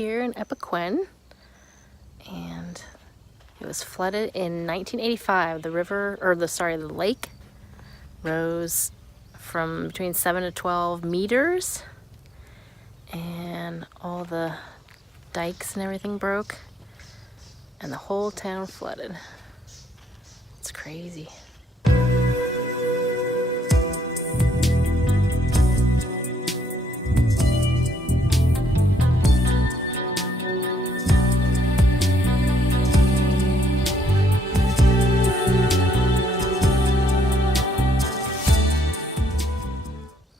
here in Epecuén, and it was flooded in 1985. The lake rose from between 7 to 12 meters, and all the dikes and everything broke, and the whole town flooded. It's crazy.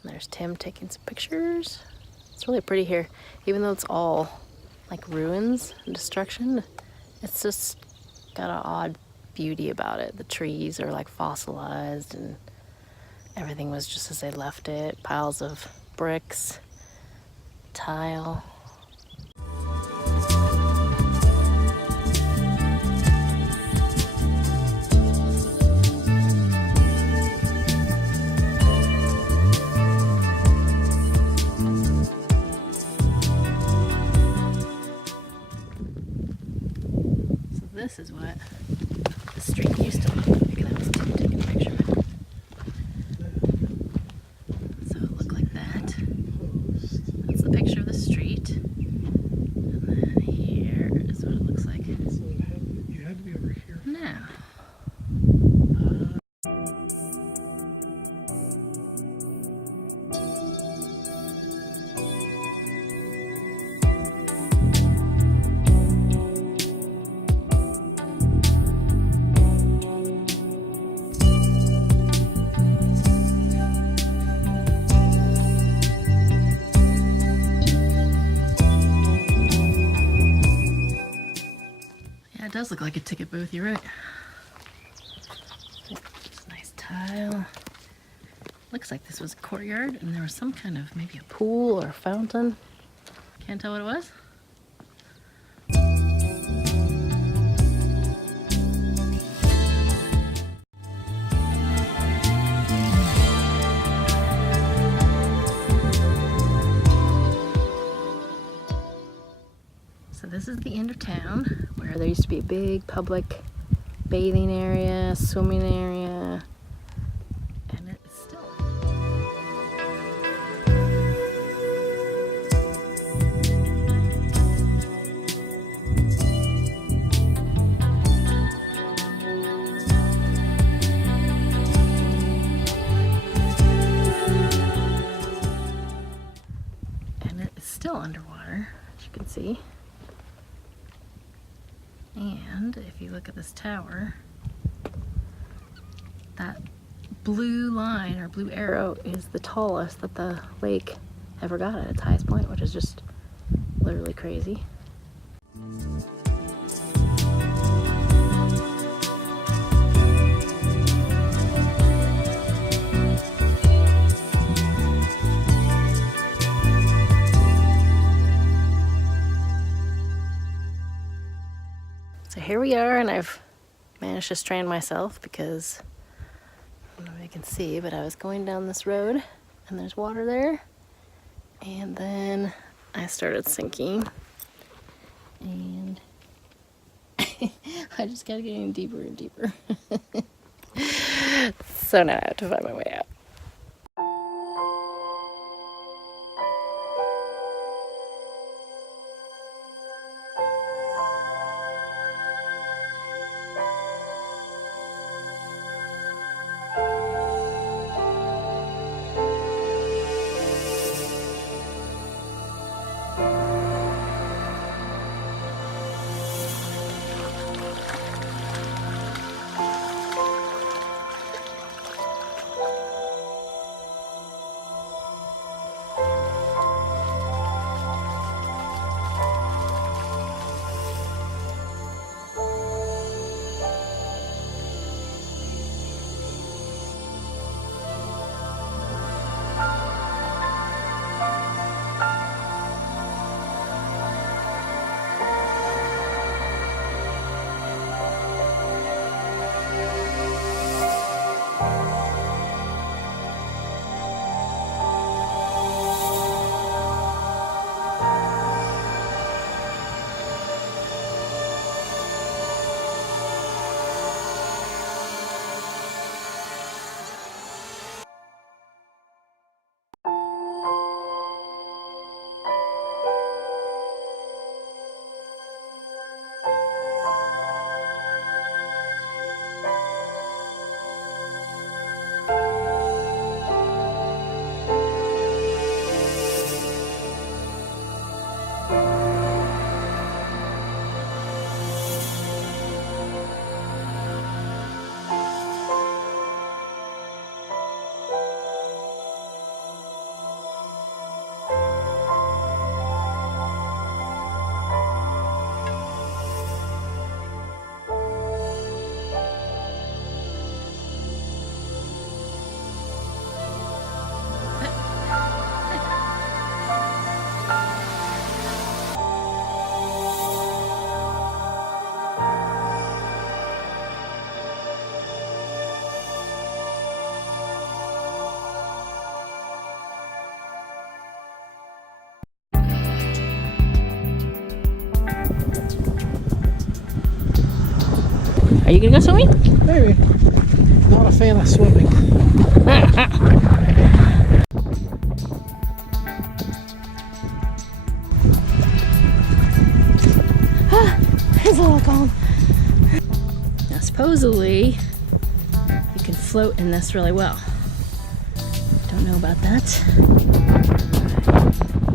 There's Tim taking some pictures. It's really pretty here, even though it's all like ruins and destruction. It's just got an odd beauty about it. The trees are like fossilized, and everything was just as they left it. Piles of bricks, tile. This is what the street used to look like. That was Tim taking a picture of it. So it looked like that. That's the picture of the street. And then here is what it looks like. So you had to be over here. No. It does look like a ticket booth, you're right. It's a nice tile. Looks like this was a courtyard and there was some kind of maybe a pool or a fountain. Can't tell what it was. So this is the end of town, where there used to be a big public bathing area, swimming area, and it's still. And it is still underwater, as you can see. And if you look at this tower, that blue line or blue arrow is the tallest that the lake ever got at its highest point, which is just literally crazy. So here we are, and I've managed to strand myself because I don't know if you can see, but I was going down this road and there's water there, and then I started sinking, and I just kept getting deeper and deeper. So now I have to find my way out. Are you gonna go swimming? Maybe. Not a fan of swimming. There's a little calm. Now, supposedly, you can float in this really well. Don't know about that.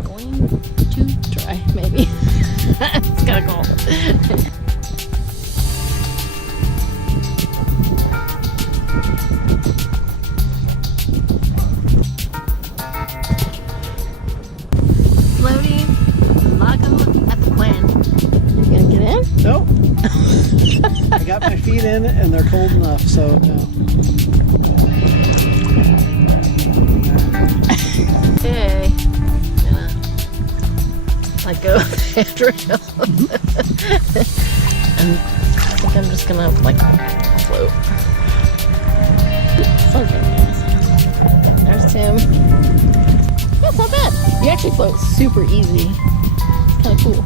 Going to try, maybe. It's kind of cool. Floating Villa Epecuén. You gonna get in? Nope. I got my feet in and they're cold enough, so no. Okay. Gonna let go of the handrail. And I think I'm just gonna like float. There's Tim. Yeah, it's not bad. You actually float super easy. It's kind of cool.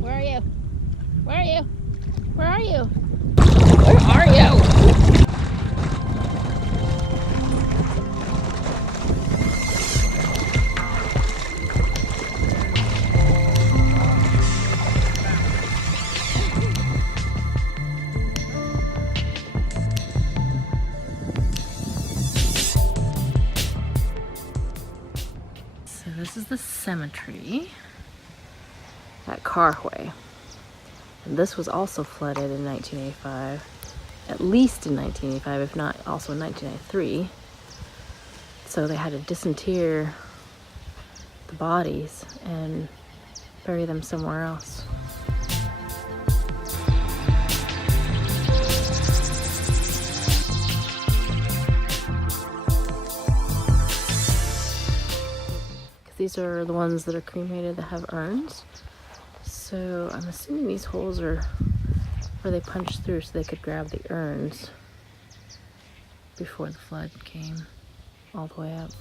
Where are you? Where are you? Where are you? Where are you? So this is the cemetery at Carway. And this was also flooded in 1985, at least in 1985, if not also in 1993. So they had to disinter the bodies and bury them somewhere else. These are the ones that are cremated that have urns. So I'm assuming these holes are where they punched through so they could grab the urns before the flood came all the way up.